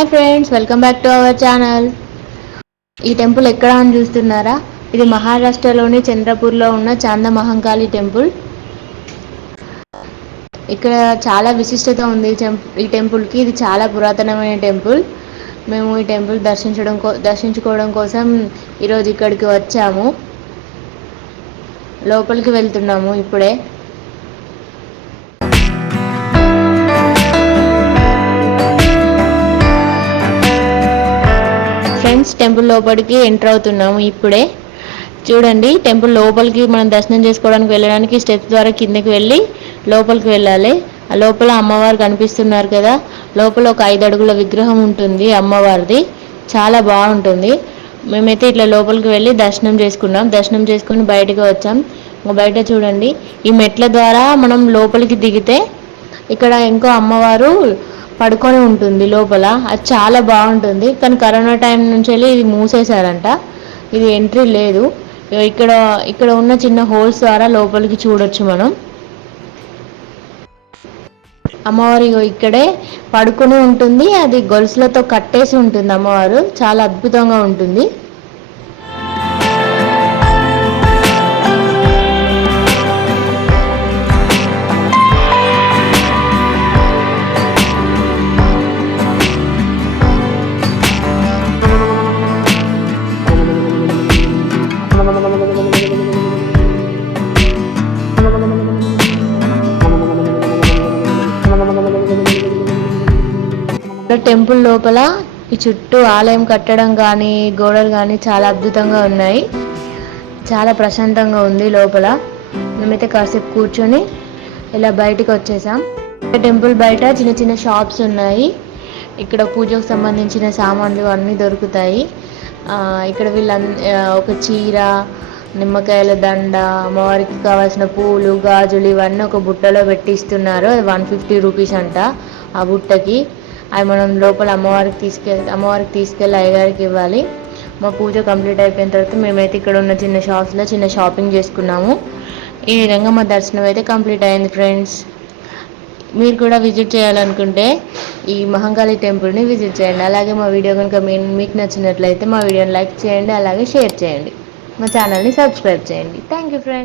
Hi friends, welcome back to our channel. ఈ temple ఎక్కడ అని చూస్తున్నారా? ఇది మహారాష్ట్రలోని చంద్రపూర్లో ఉన్న చాంద మహంకాళి టెంపుల్. ఇక్కడ చాలా విశిష్టత ఉంది ఈ టెంపుల్కి. ఇది చాలా పురాతనమైన టెంపుల్. మేము ఈ టెంపుల్ దర్శించుకోవడం కోసం ఈరోజు ఇక్కడికి వచ్చాము. లోపలికి వెళ్తున్నాము ఇప్పుడే. ఫ్రెండ్స్, టెంపుల్ లోపలికి ఎంటర్ అవుతున్నాము ఇప్పుడే. చూడండి, టెంపుల్ లోపలికి మనం దర్శనం చేసుకోవడానికి వెళ్ళడానికి స్టెప్స్ ద్వారా కిందకి వెళ్ళి లోపలికి వెళ్ళాలి. ఆ లోపల అమ్మవారు కనిపిస్తున్నారు కదా. లోపల ఒక 5 అడుగుల విగ్రహం ఉంటుంది అమ్మవారిది. చాలా బాగుంటుంది. మేమైతే ఇట్లా లోపలికి వెళ్ళి దర్శనం చేసుకున్నాం. దర్శనం చేసుకుని బయటకు వచ్చాం. బయట చూడండి, ఈ మెట్ల ద్వారా మనం లోపలికి దిగితే ఇక్కడ ఇంకో అమ్మవారు పడుకొని ఉంటుంది లోపల. అది చాలా బాగుంటుంది. కానీ కరోనా టైం నుంచి వెళ్ళి ఇది మూసేశారంట. ఇది ఎంట్రీ లేదు. ఇక్కడ ఇక్కడ ఉన్న చిన్న హోల్స్ ద్వారా లోపలికి చూడొచ్చు మనం. అమ్మవారి ఇక్కడే పడుకుని ఉంటుంది. అది గొలుసులతో కట్టేసి ఉంటుంది అమ్మవారు. చాలా అద్భుతంగా ఉంటుంది. టెంపుల్ లోపల ఈ చుట్టూ ఆలయం కట్టడం కానీ గోడలు కానీ చాలా అద్భుతంగా ఉన్నాయి. చాలా ప్రశాంతంగా ఉంది లోపల. మేమైతే కాసేపు కూర్చొని ఇలా బయటికి వచ్చేసాం. టెంపుల్ బయట చిన్న చిన్న షాప్స్ ఉన్నాయి. ఇక్కడ పూజకు సంబంధించిన సామాన్లు అన్నీ దొరుకుతాయి. ఇక్కడ ఒక చీర, నిమ్మకాయల దండ, అమ్మవారికి కావాల్సిన పూలు, గాజులు ఇవన్నీ ఒక బుట్టలో పెట్టిస్తున్నారు. అది 150 రూపీస్ అంట ఆ బుట్టకి. అవి మనం లోపల అమ్మవారికి తీసుకెళ్ళి అయ్యగారికి ఇవ్వాలి. మా పూజ కంప్లీట్ అయిపోయిన తర్వాత మేమైతే ఇక్కడ ఉన్న చిన్న షాప్స్లో చిన్న షాపింగ్ చేసుకున్నాము. ఈ విధంగా మా దర్శనం అయితే కంప్లీట్ అయింది ఫ్రెండ్స్. మీరు కూడా విజిట్ చేయాలనుకుంటే ఈ మహంకాళి టెంపుల్ని విజిట్ చేయండి. అలాగే మా వీడియో కనుక మీకు నచ్చినట్లయితే మా వీడియోని లైక్ చేయండి, అలాగే షేర్ చేయండి. మా ఛానల్ని సబ్స్క్రైబ్ చేయండి. Thank you friends.